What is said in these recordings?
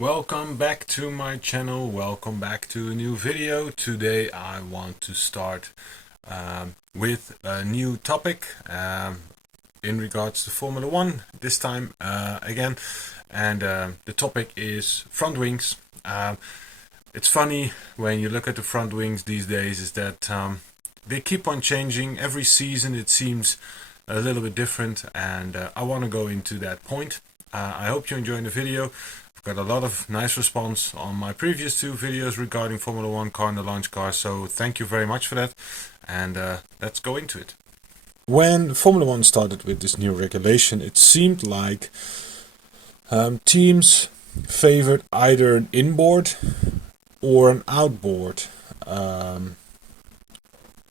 Welcome back to my channel, welcome back to a new video. Today I want to start with a new topic in regards to Formula 1 this time again, and the topic is front wings. It's funny when you look at the front wings these days is that they keep on changing. Every season it seems a little bit different, and I want to go into that point. I hope you're enjoying the video. I've got a lot of nice response on my previous two videos regarding Formula 1 car and the launch car, so thank you very much for that, and let's go into it. When Formula 1 started with this new regulation, it seemed like teams favored either an inboard or an outboard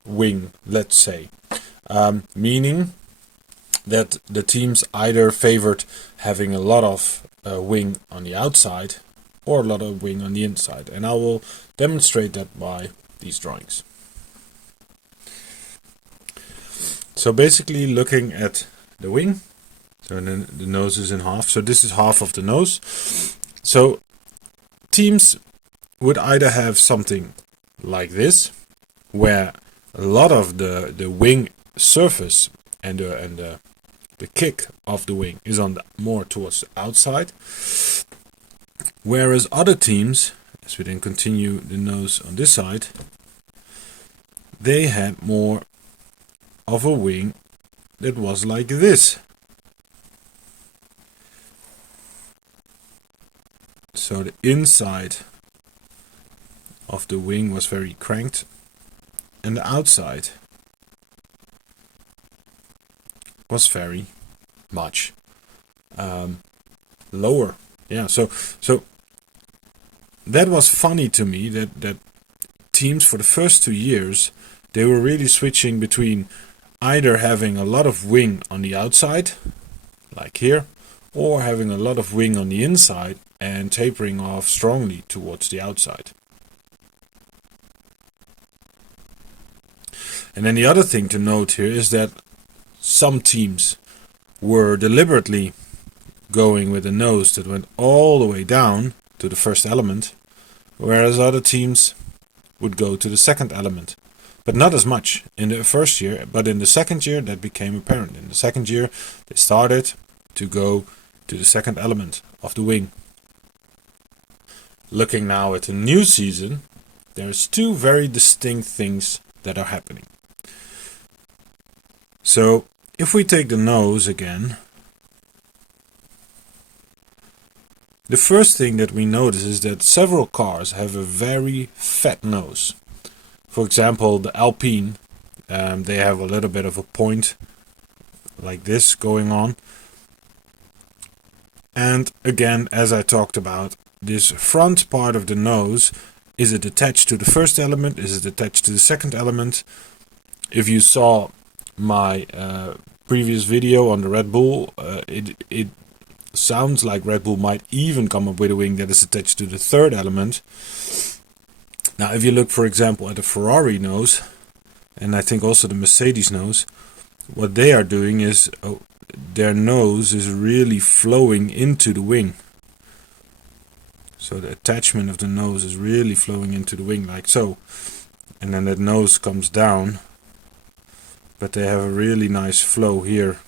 wing, let's say, meaning that the teams either favored having a lot of wing on the outside or a lot of wing on the inside, and I will demonstrate that by these drawings. So basically looking at the wing, so then the nose is in half, so this is half of the nose. So teams would either have something like this, where a lot of the wing surface and the kick of the wing is on more towards the outside, whereas other teams, as we then continue the nose on this side, they had more of a wing that was like this. So the inside of the wing was very cranked, and the outside was very much lower. Yeah, so that was funny to me that teams for the first 2 years, they were really switching between either having a lot of wing on the outside, like here, or having a lot of wing on the inside and tapering off strongly towards the outside. And then the other thing to note here is that some teams were deliberately going with a nose that went all the way down to the first element, whereas other teams would go to the second element. But not as much in the first year, but in the second year that became apparent. In the second year they started to go to the second element of the wing. Looking now at the new season, there's two very distinct things that are happening. So if we take the nose again, the first thing that we notice is that several cars have a very fat nose. For example, the Alpine, they have a little bit of a point like this going on. And again, as I talked about, this front part of the nose, is it attached to the first element? Is it attached to the second element? If you saw my previous video on the Red Bull, it sounds like Red Bull might even come up with a wing that is attached to the third element. Now if you look, for example, at the Ferrari nose, and I think also the Mercedes nose, what they are doing is their nose is really flowing into the wing. So the attachment of the nose is really flowing into the wing like so, and then that nose comes down, but they have a really nice flow here.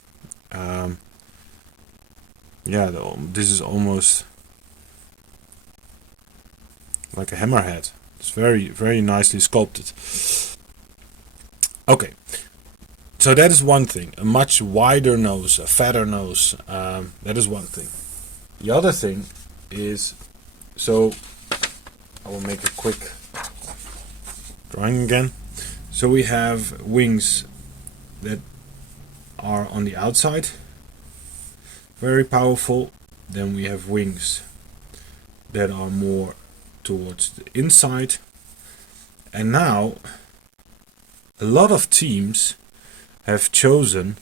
Yeah, this is almost like a hammerhead. It's very, very nicely sculpted. Okay, so that is one thing. A much wider nose, a fatter nose. That is one thing. The other thing is, so I will make a quick drawing again. So we have wings that are on the outside, very powerful. Then we have wings that are more towards the inside. And now a lot of teams have chosen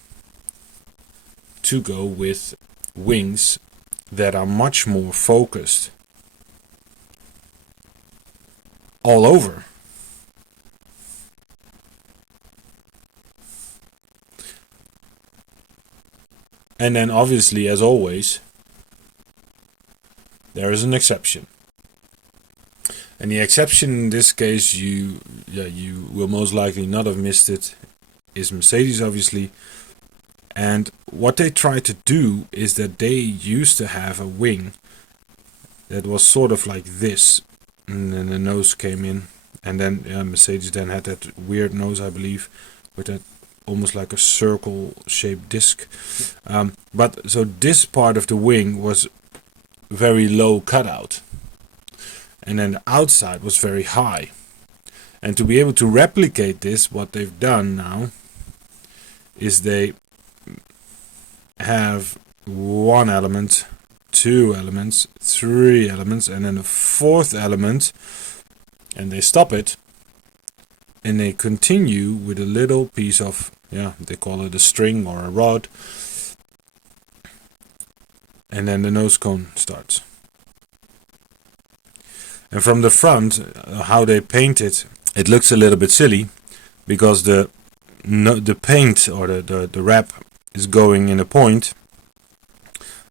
to go with wings that are much more focused all over. And then obviously, as always, there is an exception. And the exception in this case, you will most likely not have missed it, is Mercedes, obviously. And what they tried to do is that they used to have a wing that was sort of like this, and then the nose came in, and then Mercedes then had that weird nose, I believe, with that almost like a circle-shaped disc. But so this part of the wing was very low cutout, and then the outside was very high. And to be able to replicate this, what they've done now is they have one element, two elements, three elements, and then a fourth element, and they stop it, and they continue with a little piece of, they call it a string or a rod, and then the nose cone starts. And from the front, how they paint it, it looks a little bit silly, because the paint or the wrap is going in a point,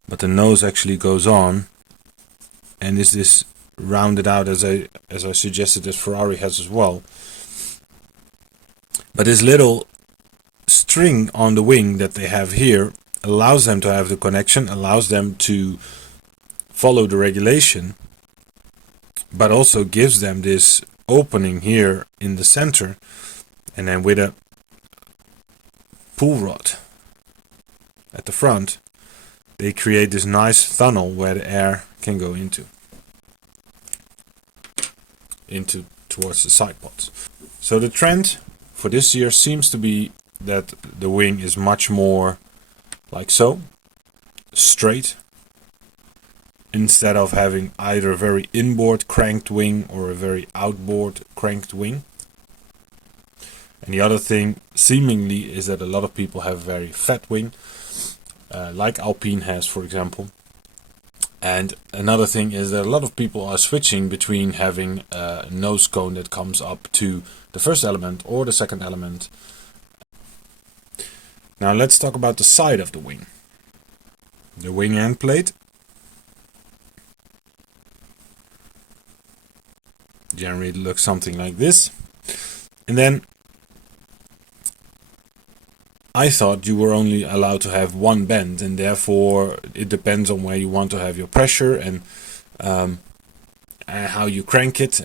but the nose actually goes on and is this rounded out as I suggested that Ferrari has as well. But this little string on the wing that they have here allows them to have the connection, allows them to follow the regulation, but also gives them this opening here in the center, and then with a pull rod at the front, they create this nice tunnel where the air can go into towards the side pods. So the trend for this year seems to be that the wing is much more like so, straight, instead of having either a very inboard cranked wing or a very outboard cranked wing. And the other thing seemingly is that a lot of people have a very fat wing, like Alpine has, for example. And another thing is that a lot of people are switching between having a nose cone that comes up to the first element or the second element. Now let's talk about the side of the wing. The wing end plate. Generally it looks something like this. And then I thought you were only allowed to have one bend, and therefore it depends on where you want to have your pressure and how you crank it,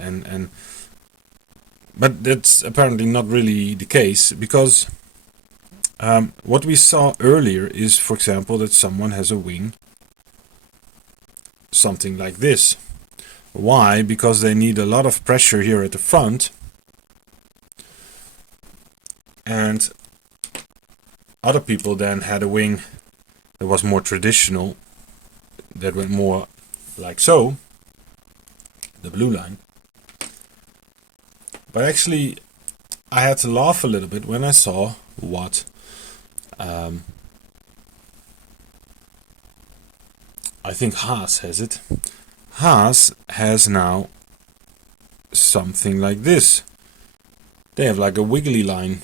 but that's apparently not really the case, because what we saw earlier is, for example, that someone has a wing something like this. Why? Because they need a lot of pressure here at the front, and other people then had a wing that was more traditional, that went more like so, the blue line. But actually I had to laugh a little bit when I saw what I think Haas has it. Haas has now something like this. They have like a wiggly line.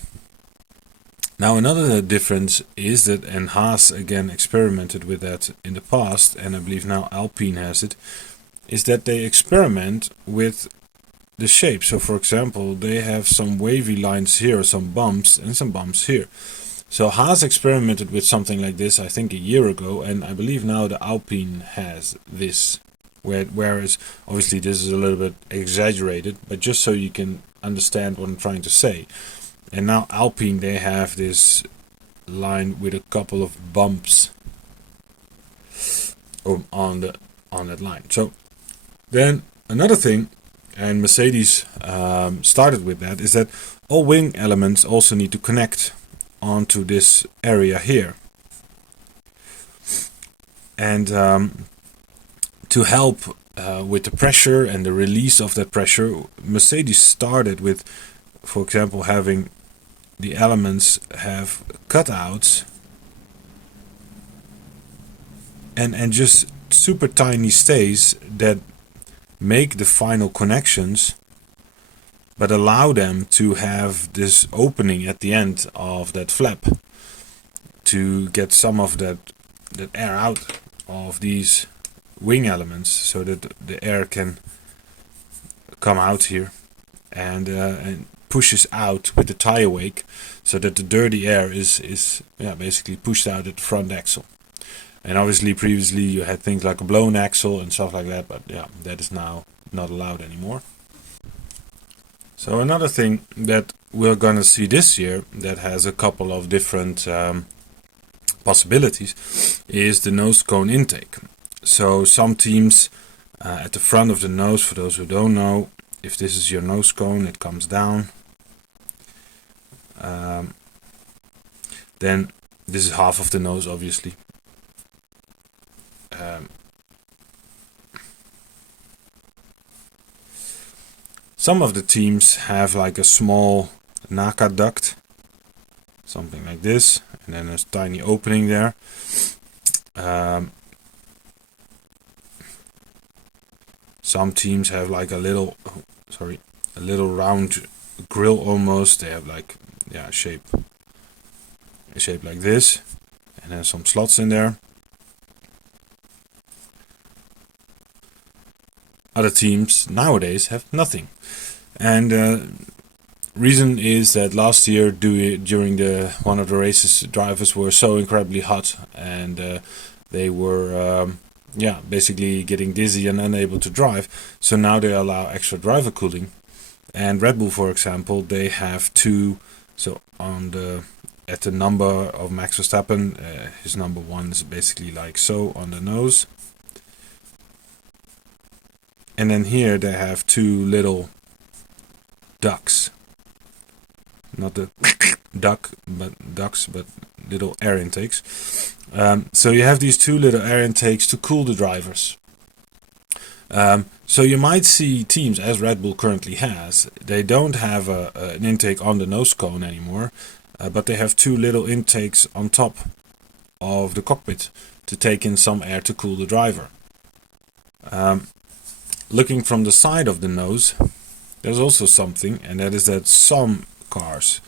Now another difference is that, and Haas again experimented with that in the past, and I believe now Alpine has it, is that they experiment with the shape. So for example, they have some wavy lines here, some bumps, and some bumps here. So Haas experimented with something like this, I think a year ago, and I believe now the Alpine has this. Whereas obviously this is a little bit exaggerated, but just so you can understand what I'm trying to say. And now Alpine, they have this line with a couple of bumps on that line. So then another thing, and Mercedes started with that, is that all wing elements also need to connect onto this area here. And to help with the pressure and the release of that pressure, Mercedes started with, for example, having the elements have cutouts and just super tiny stays that make the final connections, but allow them to have this opening at the end of that flap to get some of that air out of these wing elements so that the air can come out here and pushes out with the tire wake, so that the dirty air is basically pushed out at the front axle. And obviously previously you had things like a blown axle and stuff like that, but yeah, that is now not allowed anymore. So another thing that we're gonna see this year that has a couple of different possibilities is the nose cone intake. So some teams at the front of the nose, for those who don't know, if this is your nose cone, it comes down. Then this is half of the nose, obviously. Some of the teams have like a small NACA duct, something like this, and then a tiny opening there. Some teams have like a little round grill almost. They have like a shape like this, and then some slots in there. Other teams nowadays have nothing, and reason is that last year during one of the races, drivers were so incredibly hot, and they were basically getting dizzy and unable to drive. So now they allow extra driver cooling. And Red Bull, for example, they have two. So at the number of Max Verstappen, his number 1 is basically like so on the nose. And then here they have two little ducks. Not the ducks, but little air intakes. So you have these two little air intakes to cool the drivers. So you might see teams, as Red Bull currently has, they don't have an intake on the nose cone anymore, but they have two little intakes on top of the cockpit to take in some air to cool the driver. Looking from the side of the nose, there's also something, and that is that some cars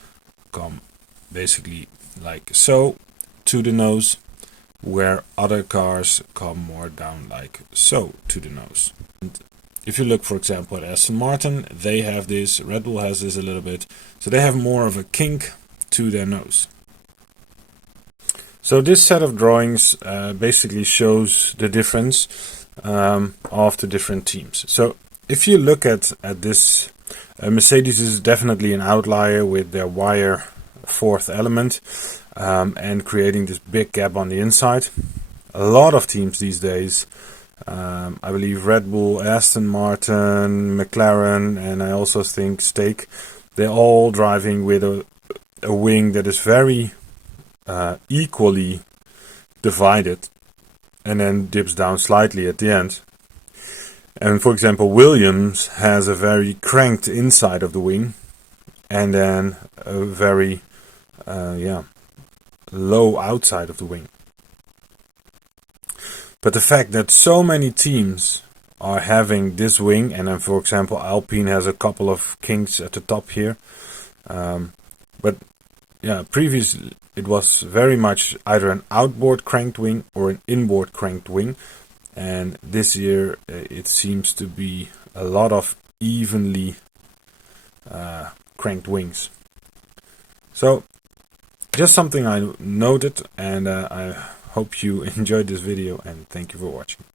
come basically like so to the nose, where other cars come more down like so to the nose. And if you look, for example, at Aston Martin, they have this, Red Bull has this a little bit, so they have more of a kink to their nose. So this set of drawings basically shows the difference of the different teams. So if you look at this, Mercedes is definitely an outlier with their wire fourth element and creating this big gap on the inside. A lot of teams these days, I believe Red Bull, Aston Martin, McLaren, and I also think Stake, they're all driving with a wing that is very equally divided and then dips down slightly at the end. And for example, Williams has a very cranked inside of the wing and then a very low outside of the wing. But the fact that so many teams are having this wing, and then for example Alpine has a couple of kinks at the top here, but previously it was very much either an outboard cranked wing or an inboard cranked wing, and this year it seems to be a lot of evenly cranked wings. So just something I noted, and I hope you enjoyed this video, and thank you for watching.